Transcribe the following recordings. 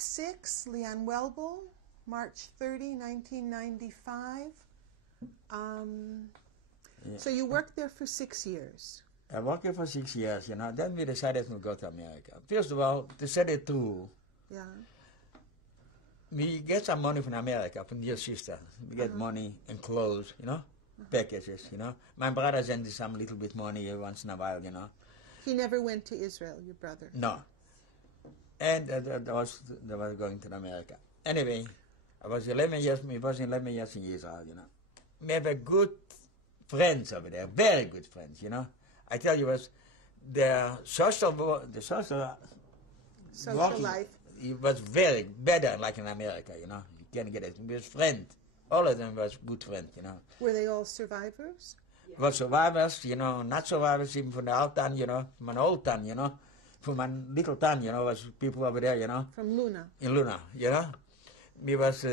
6, Leizer Welbel, March 30, 1995. So you worked there for 6 years. I worked there for 6 years, Then we decided to go to America. First of all, to say the truth, we get some money from America, from your sister. We get money and clothes, packages, My brother sent some little bit money once in a while, He never went to Israel, your brother? No. And that was going to America. Anyway, I was 11 years in Israel, We have a good friends over there, very good friends, I tell you, the social life. It was very better like in America, You can't get it. We was friends. All of them was good friends, Were they all survivors? Yeah. Was survivors, not survivors even from the old town, from an old town, from my little town, was people over there, From Luna. In Luna, We was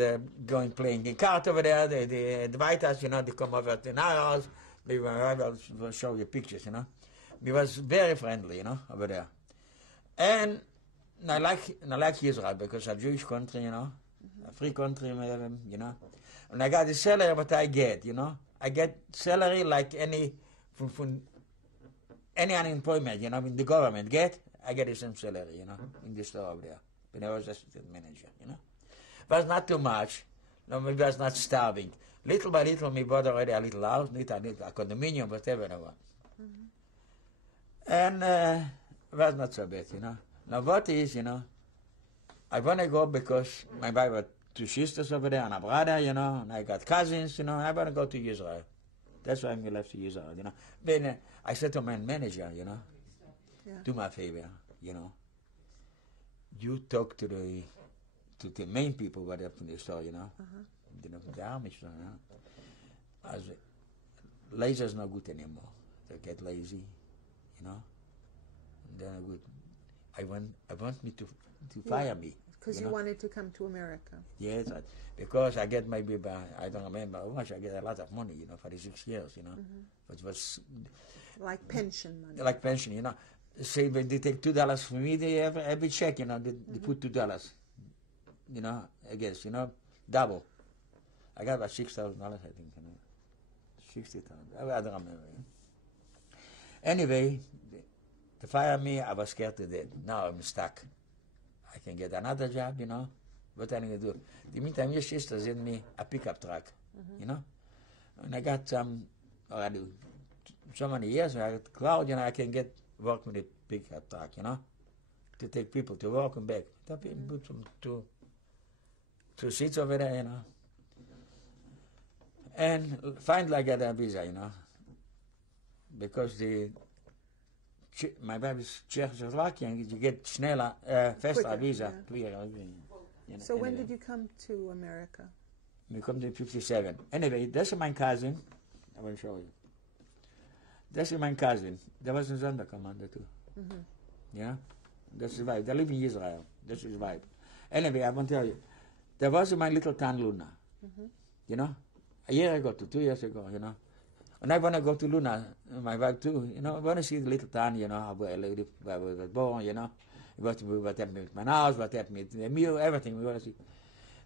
playing in cart over there, they invite us, they come over to our house, I will show you pictures, We was very friendly, over there. And I like Israel because it's a Jewish country, a free country, And I got the salary what I get, I get salary like any from any unemployment, in the government I get the same salary, in the store over there. When I was assistant manager, It was not too much. No, we was not starving. Little by little, we bought already a little house, a condominium, whatever it was. And it was not so bad, Now what is, I want to go because my wife had 2 sisters over there and a brother, and I got cousins, I want to go to Israel. That's why we left to Israel, Then I said to my manager, do me a favor, you talk to the main people who are up in the store, the army store, As Leizer's not good anymore. They get lazy, They're not good. I want me to fire me. Because you wanted to come to America. Yes, because I get maybe, I don't remember how much, I get a lot of money, for the 6 years, It was like pension money. Like pension, Say when they take $2 from me, they every check, they put $2, I guess, double. I got about $6,000, I think, 60,000. I don't remember. Anyway, to fire me, I was scared to death. Now I'm stuck. I can get another job, What am I going to do? The meantime, your sister sent me a pickup truck, And I got already so many years, I got cloud, I can get work with a pickup truck, To take people to work and back. Put some two seats over there, And finally I got a visa, Because my wife is Czechoslovakian, you get schneller, faster visa. Yeah. So when did you come to America? We come to 57. Anyway, that's my cousin. I will show you. That's my cousin. There was a Sonderkommando too. Yeah? That's his wife. They live in Israel. That's his wife. Anyway, I want to tell you. There was my little town Luna. A year ago to 2 years ago, And I want to go to Luna, my wife too, I want to see the little town, where I lived, where we were born, What happened with my house, what happened with the meal, everything we want to see.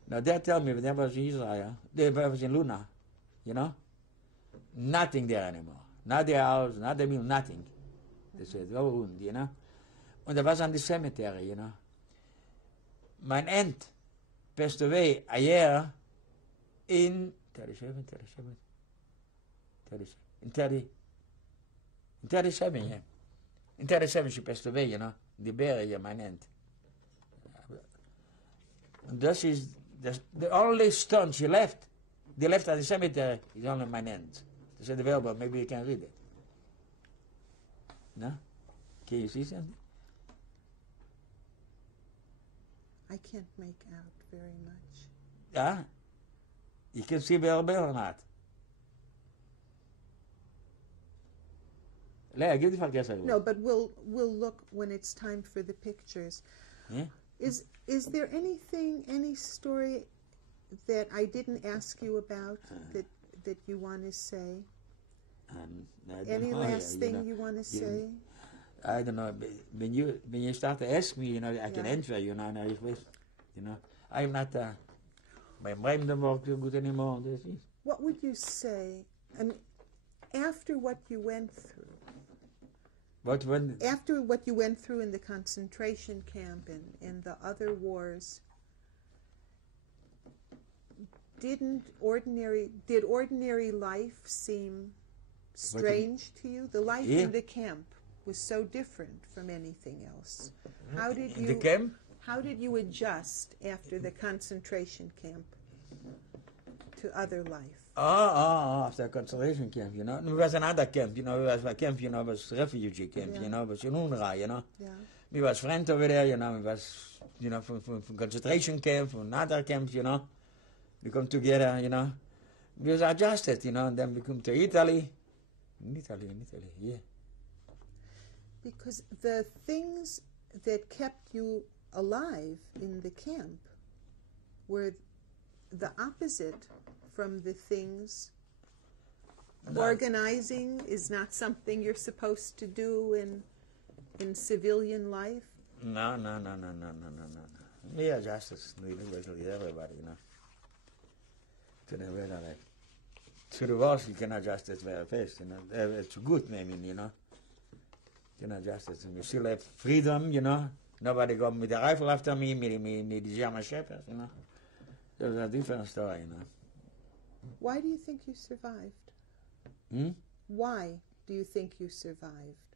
Now they tell me when I was in Israel, they was in Luna, nothing there anymore. Not the house, not the meal, nothing. They said, oh, And there was on the cemetery, My aunt passed away a year in 37, in 37, yeah. In 37 she passed away, the burial, my aunt. And this is the only stone she left. They left at the cemetery is only my aunt. They said, well, but maybe you can read it. No? Can you see something? I can't make out very much. Yeah? You can see Welbel or not? Give the verkeersregel. No, but we'll look when it's time for the pictures. Yeah? Is there anything, any story that I didn't ask you about that you want to say? Any last thing you want to say? I don't know. When you start to ask me, I can answer you now. you know. I'm not, my brain don't work too good anymore. What would you say, I mean, after what you went through? After what you went through in the concentration camp and in the other wars, did ordinary life seem strange to you? The life in the camp was so different from anything else. How did you? The camp? How did you adjust after the concentration camp to other life? After the concentration camp, you know. It was another camp, you know. It was my camp, you know, was refugee camp, you know, was in UNRWA, you know. Yeah. We was friends over there, you know. We was, you know, from concentration camp, from another camp, you know. We come together, you know. We was adjusted, you know, and then we come to Italy. In Italy, yeah. Because the things that kept you alive in the camp were the opposite from the things. No. Organizing is not something you're supposed to do in civilian life. No. We adjusted, everybody, you know. To the wars, you can adjust it very fast, you know. It's good, I mean, you know. You can adjust it. You still have freedom, you know. Nobody got with a rifle after me, the German Shepherds, you know. There's a different story, you know. Why do you think you survived? Why do you think you survived?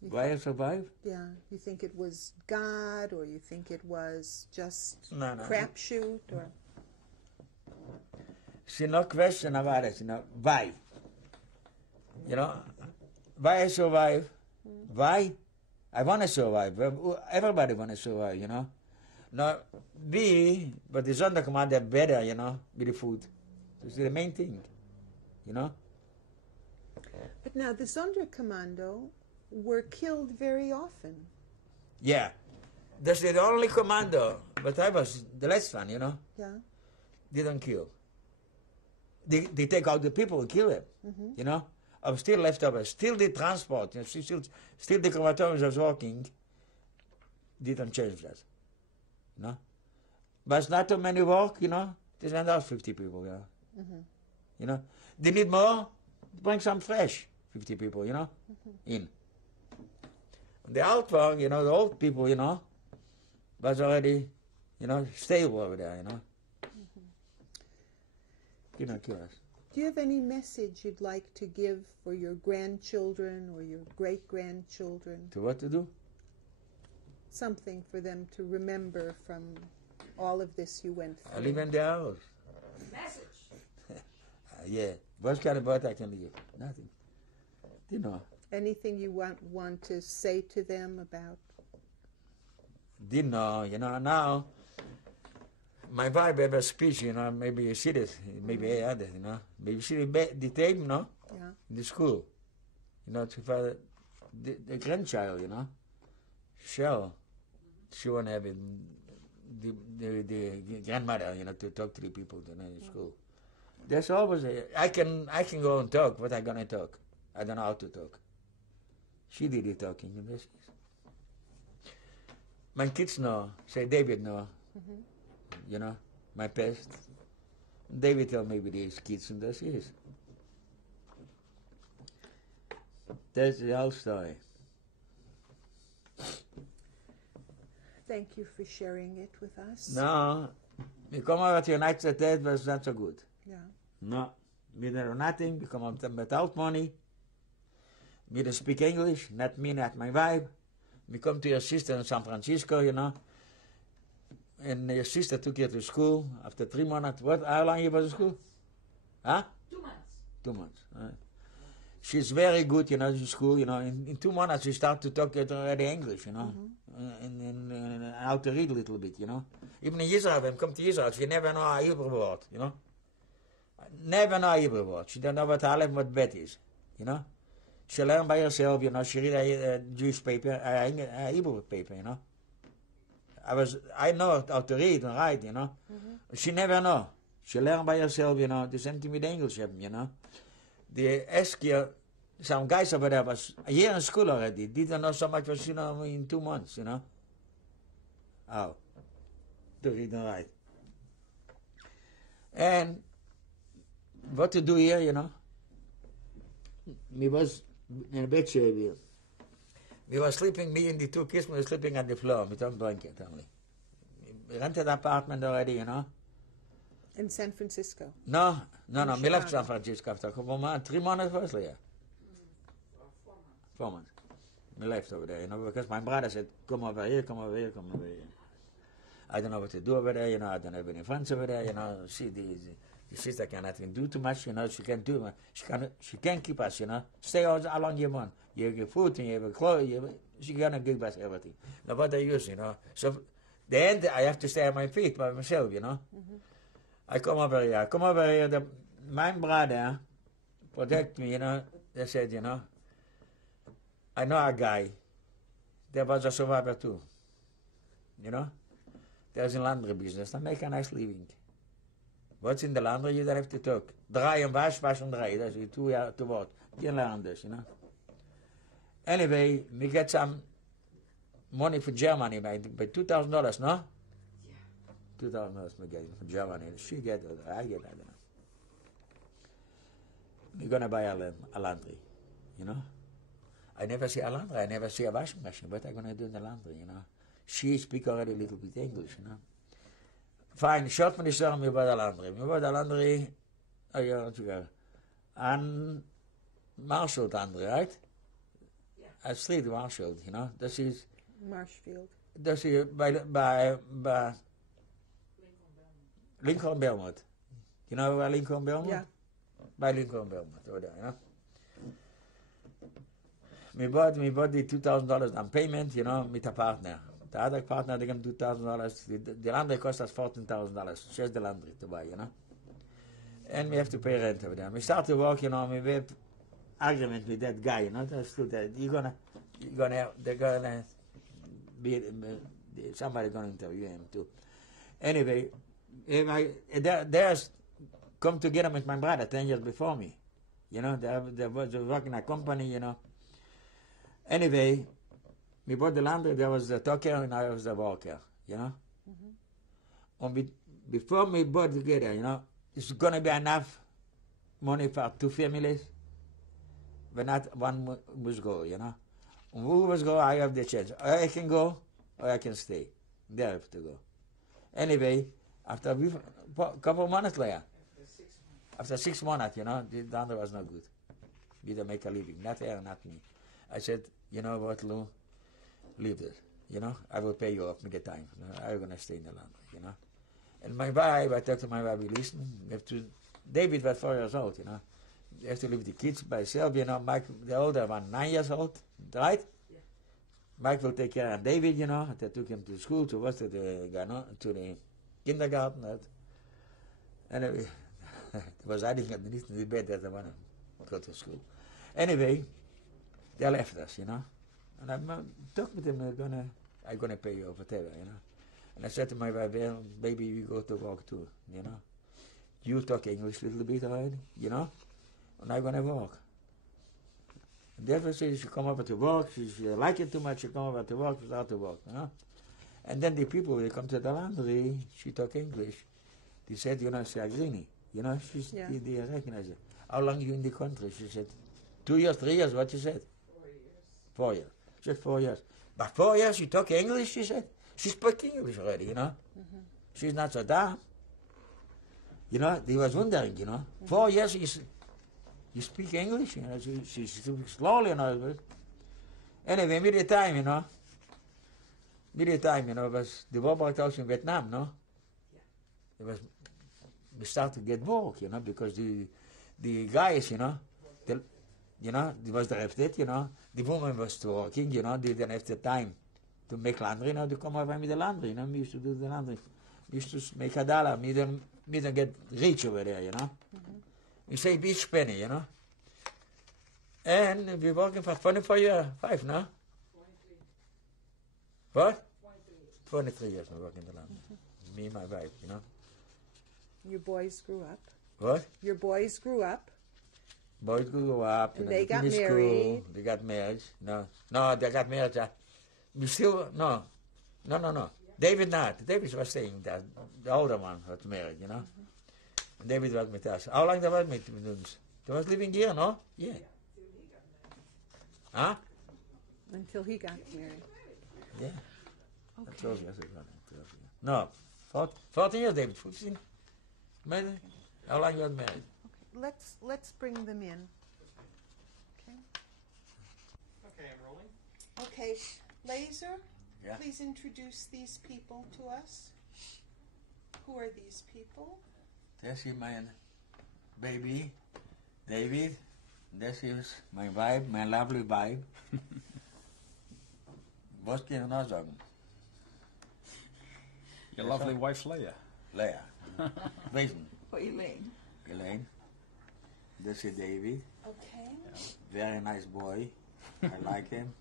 Why I survived? Yeah. You think it was God, or you think it was just No. crapshoot, or? See, no question about it, you know. Why? You know, why I survive? Why? I want to survive. Everybody want to survive, you know. Now, but the Sonderkommando are better, you know, with the food. This is the main thing, you know. But now the Sonderkommando were killed very often. Yeah. That's the only commando, but I was the last one, you know. Yeah. They don't kill. They take out the people and kill them, you know. I'm still left over. Still the transport, you know, still the crematoriums was working. They don't change that, you know. But it's not too many work, you know. They send out 50 people, yeah. You know. They need more, bring some fresh 50 people, you know, in. The out work, you know, the old people, you know, was already, you know, stable over there, you know. You know, kill us. Do you have any message you'd like to give for your grandchildren or your great-grandchildren? To what to do? Something for them to remember from all of this you went through. I live in the house. Message. Yeah. What kind of bird I can leave? Nothing. You know. Anything you want to say to them about? Didn't know, you know, now my wife have a speech, you know, maybe you see this, maybe I had it, you know. Maybe you see the tape, you know, Yeah. in the school. You know, to the grandchild, you know. She won't have it, the grandmother, you know, to talk to the people in the school. There's always I can go and talk, but I'm gonna talk. I don't know how to talk. She did the talking, you know. My kids know, say David know, you know, my past. David tell me with his kids, and that's his. That's the whole story. Thank you for sharing it with us. No, we come over to the United States was not so good. Yeah. No, we don't know nothing, we come up without money. We don't speak English, not me, not my wife. We come to your sister in San Francisco, you know. And your sister took you to school. After 3 months, how long you was in school? Huh? 2 months. 2 months. She's very good, you know, in school, you know. In 2 months, she started to talk already English, you know. And how to read a little bit, you know. Even in Israel, when we come to Israel, she never know a Hebrew word, you know. Never know a Hebrew word. She don't know what Aleph and what Bet is, you know. She learned by herself, you know. She read a Jewish paper, a Hebrew paper, you know. I know how to read and write, you know. She never know. She learned by herself, you know. The same thing with English, you know. They ask you, some guys over there was a year in school already, didn't know so much as, you know, in 2 months, you know. Oh. to read and write. And what to do here, you know? We was in a bed chair here. We were sleeping, me and the two kids were sleeping on the floor with one blanket only. We rented an apartment already, you know? In San Francisco. No. In We left Chicago. San Francisco after a couple of months. 3 months was there. 4 months. We left over there, you know, because my brother said, come over here, come over here, come over here. I don't know what to do over there, you know, I don't have any friends over there, you know. The sister cannot do too much, you know, she can't do much. She can't keep us, you know. Stay how long you want. You have food and you have clothes, she gonna give us everything. Now what I use, you know. So the end I have to stay on my feet by myself, you know. I come over here, my brother protect me, you know. They said, you know, I know a guy that was a survivor too, you know. There's a laundry business, dan make a nice living. What's in the laundry, you don't have to talk. Draaien, wash and dry, that's it, 2 years to work. You learn this, you know. Anyway, we get some money for Germany by $2,000, no? Yeah. $2,000 we get from Germany. She get it, I get it, I don't know. We're gonna buy a laundry, you know. I never see a laundry, I never see a washing machine. What am I gonna do in the laundry, you know? She speaks already a little bit English, you know. Fine, short van die storm, we bought a laundry. We bought a laundry a year ago. And Marshall laundry, right? Yeah. A street Marshall, you know. Dat is... Marshfield. Dat is bij Lincoln Belmont. You know where Lincoln Belmont? Yeah. By Lincoln Belmont, over there, you know. We bought the $2,000 down payment, you know, with a partner. The other partner, they gave $2,000. The laundry cost us $14,000, just the laundry to buy, you know. And we have to pay rent over there. We start to work, you know, we have argument with that guy, you know. That's still that they're gonna be somebody gonna interview him too. Anyway, there's come together with my brother 10 years before me, you know. They was working a company, you know. Anyway, we bought the laundry, there was the talker and I was the worker, you know. And before we bought together, you know, it's going to be enough money for 2 families, but not one must go, you know. And who must go, I have the chance. Or I can go, or I can stay. They have to go. Anyway, after a couple of months later, after 6 months, you know, the laundry was not good. We didn't make a living, not her, not me. I said, you know what, Lou, leave this, you know, I will pay you off with the time, you know? I'm going to stay in the laundry, you know. And my wife, I talked to my wife, listen, David was 4 years old, you know. You have to leave the kids by himself, you know. Mike, the older one, 9 years old, right? Yeah. Mike will take care of David, you know. I took him to school, to the kindergarten. Anyway, was eigenlijk niet in the bed that I want to go to school. Anyway, they left us, you know. And I talked with them, I'm gonna pay you whatever, you know. And I said to my wife, well, baby, we go to work too, you know. You talk English a little bit already, you know, and I'm gonna work. And therefore she come over to work, she like it too much, she come over to work, she start to work, you know. And then the people, they come to the laundry, she talk English. They said, you know, she's a greenie, you know, they recognize it. How long you in the country? She said, 2 years, 3 years, what she said? 4 years. She said 4 years. But 4 years you talk English, she said. She speaks English already, you know. She's not so dumb. You know, they was wondering, you know. 4 years you speak English, you know. She speaks slowly, you know. Anyway, mid the time, you know, was the war broke out in Vietnam, no? We started to get work, you know, because the guys, you know, they was drafted, you know. The woman was working, you know, they didn't have the time to make laundry, you know, to come over with the laundry, you know. We used to do the laundry. We used to make $1. We didn't get rich over there, you know. We save each penny, you know. And we're working for 24 years, 5, no? 23. What? 23 years we working in the laundry. Me and my wife, you know. Your boys grew up. What? Your boys grew up. Boys grew up. And they got finished married. School. They got married. No, they got married. We still, no. Yeah. David not. David was staying there. The older one was married, you know. And David was with us. How long they was with us? They was living here, no? Yeah. Huh? Until he got married. Yeah. Okay. 12 years ago. 12 years. No, 14 years, David. 15. Maybe. How long you was married? Okay. Let's bring them in. Okay. Okay, I'm rolling. Okay, Leizer, Yeah. please introduce these people to us. Who are these people? This is my baby, David. This is my wife, my lovely wife. Was kunnen we nou zeggen? Your lovely wife, Leah. Leia. Wezen. For Elaine. Elaine. This is David. Okay. Very nice boy. I like him.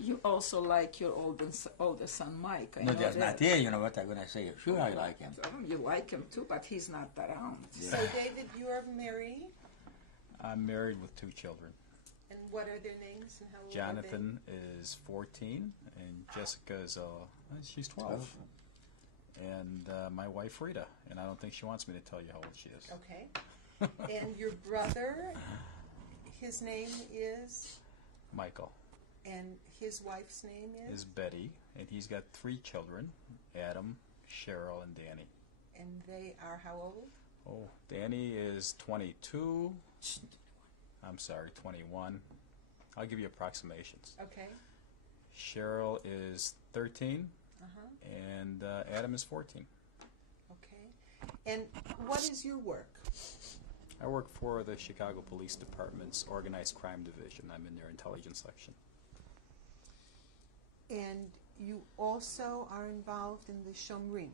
You also like your older son, Mike. I No, know that's that. not here, you know what I'm going to say. Sure, I like him. You like him too, but he's not around. So, David, you are married, I'm married with 2 children. and what are their names and how old Jonathan is 14, and Jessica is she's 12. And my wife, Rita, and I don't think she wants me to tell you how old she is. are they? Okay. And your brother, his name is, Michael and his wife's name is? is Betty, and he's got 3 children, Adam, Cheryl, and Danny. And they are how old? Oh, Danny is 22. I'm sorry, 21. I'll give you approximations. Okay. Cheryl is 13, Uh-huh. and Adam is 14. Okay. And what is your work? I work for the Chicago Police Department's Organized Crime Division. I'm in their intelligence section. And you also are involved in the Shomrim.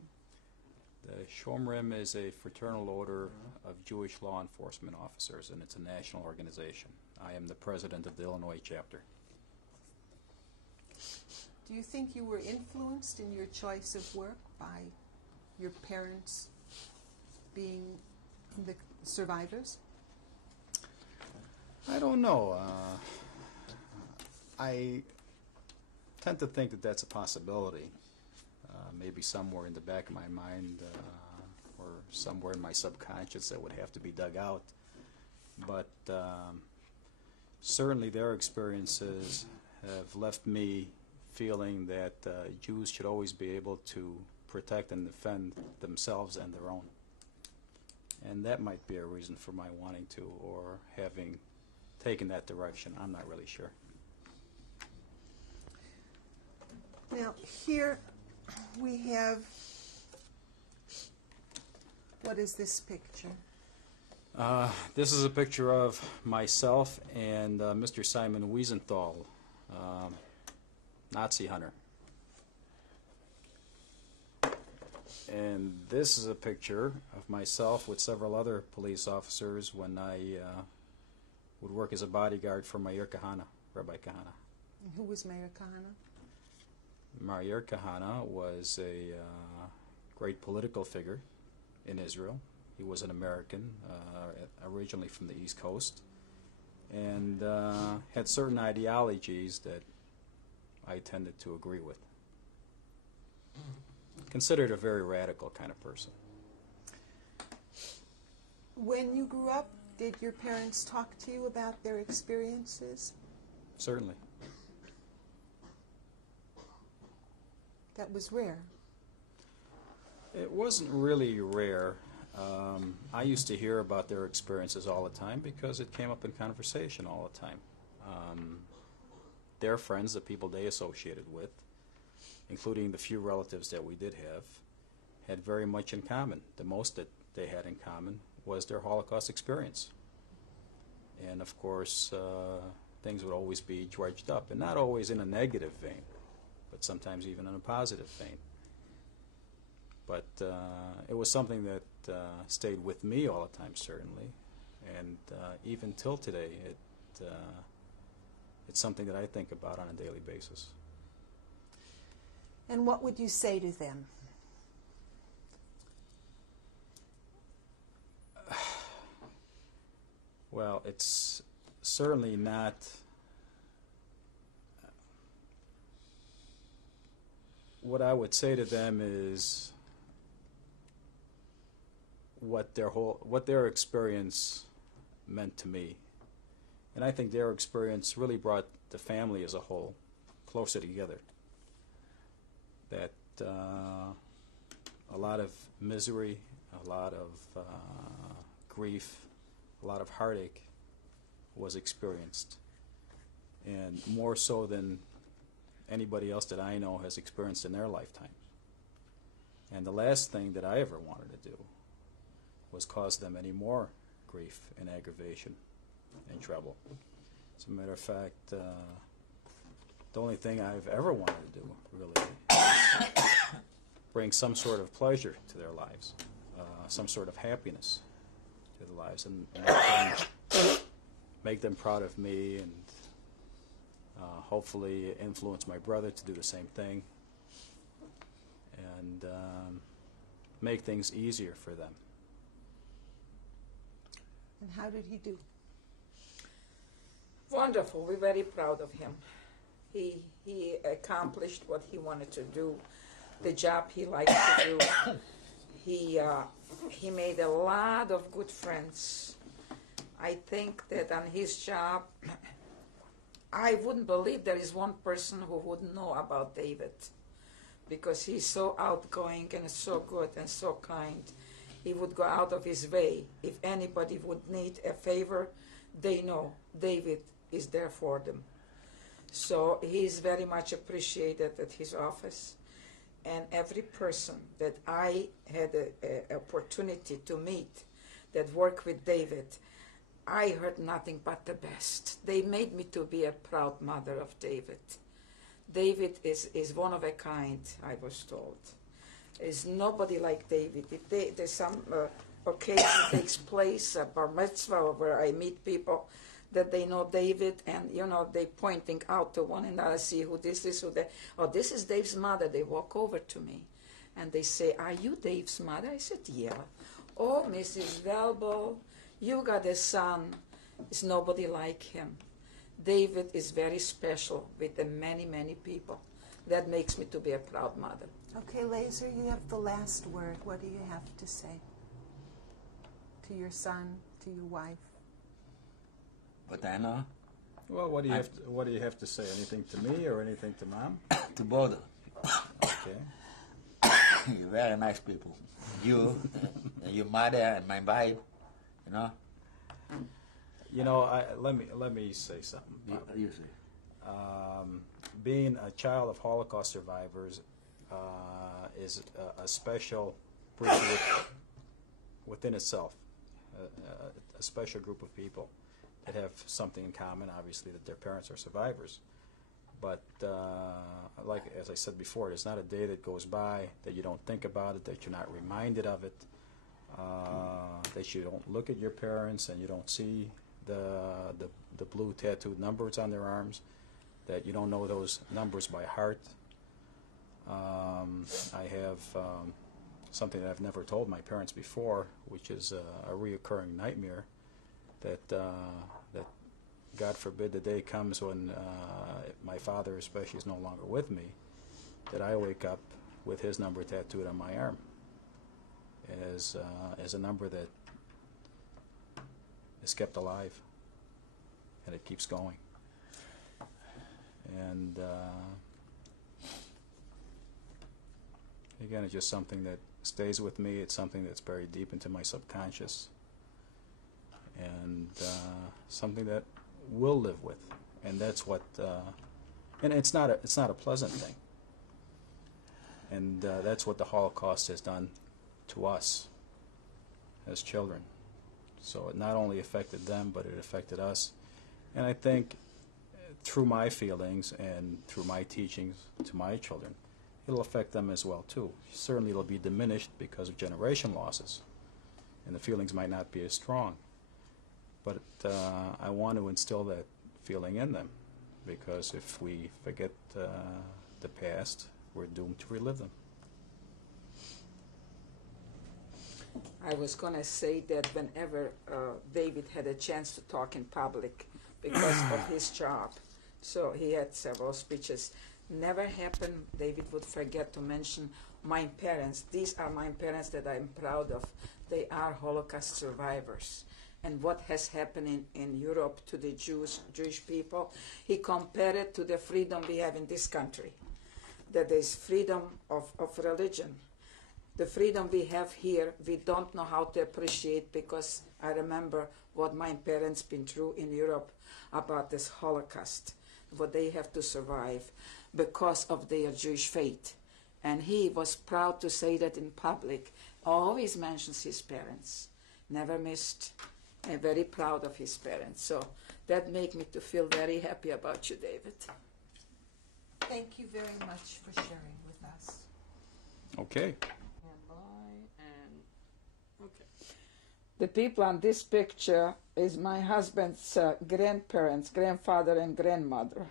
The Shomrim is a fraternal order of Jewish law enforcement officers, and it's a national organization. I am the president of the Illinois chapter. Do you think you were influenced in your choice of work by your parents being the survivors? I don't know. I tend to think that that's a possibility. Maybe somewhere in the back of my mind or somewhere in my subconscious that would have to be dug out. But certainly their experiences have left me feeling that Jews should always be able to protect and defend themselves and their own. And that might be a reason for my wanting to or having taken that direction. I'm not really sure. Now, here we have, what is this picture? This is a picture of myself and Mr. Simon Wiesenthal, Nazi hunter. And this is a picture of myself with several other police officers when I would work as a bodyguard for Meir Kahana, Rabbi Kahana. And who was Meir Kahana? Meir Kahana was a great political figure in Israel. He was an American, originally from the East Coast, and had certain ideologies that I tended to agree with. Considered a very radical kind of person. When you grew up, did your parents talk to you about their experiences? Certainly. That was rare. It wasn't really rare. I used to hear about their experiences all the time because it came up in conversation all the time. Their friends, the people they associated with, including the few relatives that we did have, had very much in common. The most that they had in common was their Holocaust experience. And of course, things would always be dredged up, and not always in a negative vein, but sometimes even in a positive vein. But it was something that stayed with me all the time, certainly, and even till today, it's something that I think about on a daily basis. And what would you say to them? Well, it's certainly not what I would say to them is what their experience meant to me. And I think their experience really brought the family as a whole closer together. That a lot of misery, a lot of grief, a lot of heartache was experienced. And more so than anybody else that I know has experienced in their lifetime. And the last thing that I ever wanted to do was cause them any more grief and aggravation and trouble. As a matter of fact, the only thing I've ever wanted to do, really, is bring some sort of pleasure to their lives, some sort of happiness to their lives, and make them proud of me, and hopefully influence my brother to do the same thing, and make things easier for them. And how did he do? Wonderful. We're very proud of him. He accomplished what he wanted to do, the job he liked to do. He made a lot of good friends. I think that on his job, I wouldn't believe there is one person who wouldn't know about David, because he's so outgoing and so good and so kind. He would go out of his way. If anybody would need a favor, they know David is there for them. So he's very much appreciated at his office. And every person that I had an opportunity to meet that worked with David, I heard nothing but the best. They made me to be a proud mother of David. David is one of a kind, I was told. There's nobody like David. If there's some occasion takes place, a bar mitzvah, where I meet people that they know David, and they pointing out to one another, see who this is, who that. Oh, this is Dave's mother. They walk over to me, and they say, "Are you Dave's mother?" I said, "Yeah." "Oh, Mrs. Welbel, you got a son. There's nobody like him." David is very special with the many, many people. That makes me to be a proud mother. Okay, Leizer, you have the last word. What do you have to say to your son, to your wife? But I know. Well, what do you have to say? Anything to me or anything to Mom? To both. Okay. You're very nice people. You, and your mother, and my wife. Let me say something. You say. Being a child of Holocaust survivors is a special group within itself, a special group of people that have something in common, obviously, that their parents are survivors. But as I said before, there's not a day that goes by that you don't think about it, that you're not reminded of it, that you don't look at your parents and you don't see the blue tattooed numbers on their arms, that you don't know those numbers by heart. I have something that I've never told my parents before, which is a reoccurring nightmare, that God forbid the day comes when my father especially is no longer with me, that I wake up with his number tattooed on my arm as a number that is kept alive, and it keeps going. And again, it's just something that stays with me. It's something that's buried deep into my subconscious, and something that we'll live with. And that's what. And it's not a pleasant thing. And that's what the Holocaust has done to us as children. So it not only affected them, but it affected us. And I think through my feelings and through my teachings to my children, it'll affect them as well too. Certainly it'll be diminished because of generation losses, and the feelings might not be as strong. But I want to instill that feeling in them, because if we forget the past, we're doomed to relive them. I was going to say that whenever David had a chance to talk in public because of his job, so he had several speeches, never happened, David would forget to mention my parents. These are my parents that I'm proud of. They are Holocaust survivors. And what has happened in Europe to the Jewish people, he compared it to the freedom we have in this country. That there's freedom of religion. The freedom we have here, we don't know how to appreciate, because I remember what my parents been through in Europe about this Holocaust, what they have to survive because of their Jewish faith. And he was proud to say that in public. Always mentions his parents, never missed, and very proud of his parents. So that made me to feel very happy about you, David. Thank you very much for sharing with us. Okay. The people on this picture is my husband's grandparents, grandfather and grandmother.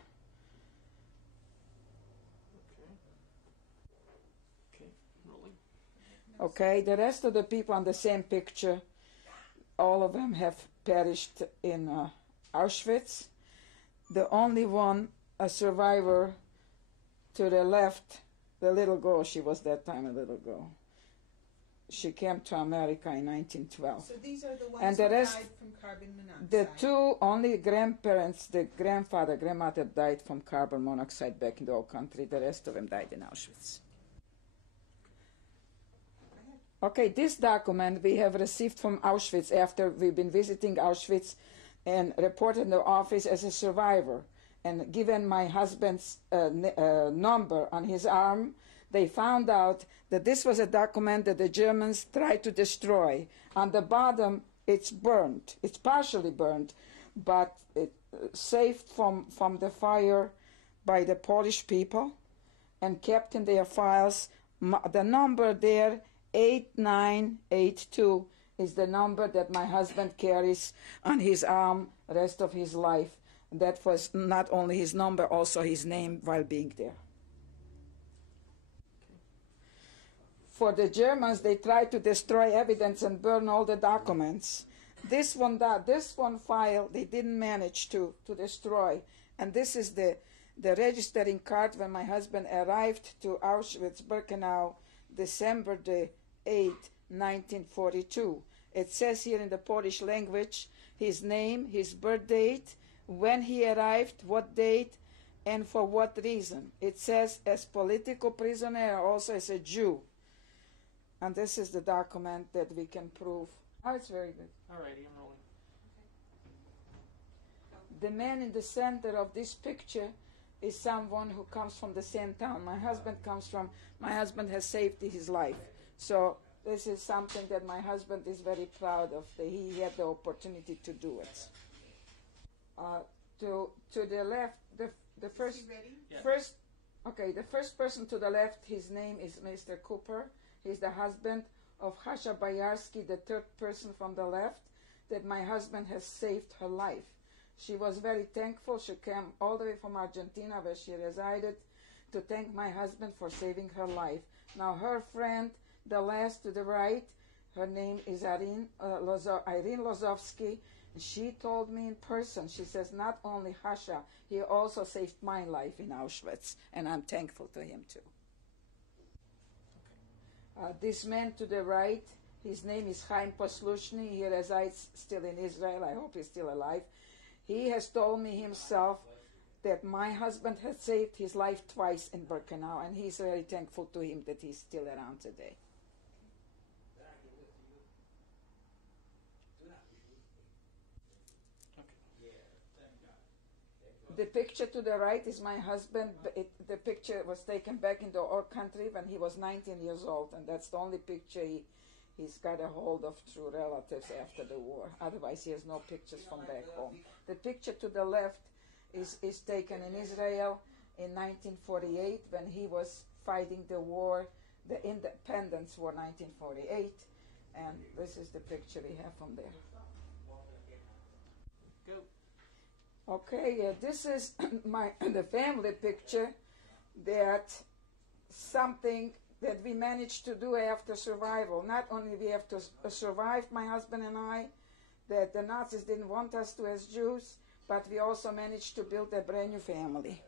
Okay, the rest of the people on the same picture, all of them have perished in Auschwitz. The only one, a survivor to the left, the little girl, she was that time a little girl. She came to America in 1912. So these are the ones And the who rest- died from carbon monoxide. The two only grandparents, the grandfather, grandmother died from carbon monoxide back in the old country. The rest of them died in Auschwitz. Okay, this document we have received from Auschwitz after we've been visiting Auschwitz and reported in the office as a survivor. And given my husband's number on his arm, they found out that this was a document that the Germans tried to destroy. On the bottom, it's burned. It's partially burned, but it saved from the fire by the Polish people and kept in their files. The number there, 8982, is the number that my husband carries on his arm the rest of his life. That was not only his number, also his name while being there. For the Germans, they tried to destroy evidence and burn all the documents. This one file they didn't manage to destroy. And this is the registering card when my husband arrived to Auschwitz, Birkenau, December the 8th, 1942. It says here in the Polish language his name, his birth date, when he arrived, what date, and for what reason. It says as political prisoner, also as a Jew. And this is the document that we can prove. Oh, it's very good. Alrighty, I'm rolling. The man in the center of this picture is someone who comes from the same town my husband comes from. My husband has saved his life. So this is something that my husband is very proud of, that he had the opportunity to do it. To the left, the first, Is he ready? Yeah. first, okay, the first person to the left, his name is Mr. Cooper. He's the husband of Hasha Bayarsky, the third person from the left, that my husband has saved her life. She was very thankful. She came all the way from Argentina, where she resided, to thank my husband for saving her life. Now, her friend, the last to the right, her name is Irene Lozovsky. She told me in person, she says, not only Hasha, he also saved my life in Auschwitz, and I'm thankful to him too. This man to the right, his name is Chaim Poslushny. He resides still in Israel. I hope he's still alive. He has told me himself that my husband has saved his life twice in Birkenau, and he's very thankful to him that he's still around today. The picture to the right is my husband. The picture was taken back in the old country when he was 19 years old, and that's the only picture he's got a hold of through relatives after the war. Otherwise, he has no pictures from back home. The picture to the left is taken in Israel in 1948 when he was fighting the war, the Independence War, 1948, and this is the picture we have from there. Go. Okay, this is the family picture, that something that we managed to do after survival. Not only we have to survive, my husband and I, that the Nazis didn't want us to as Jews, but we also managed to build a brand new family.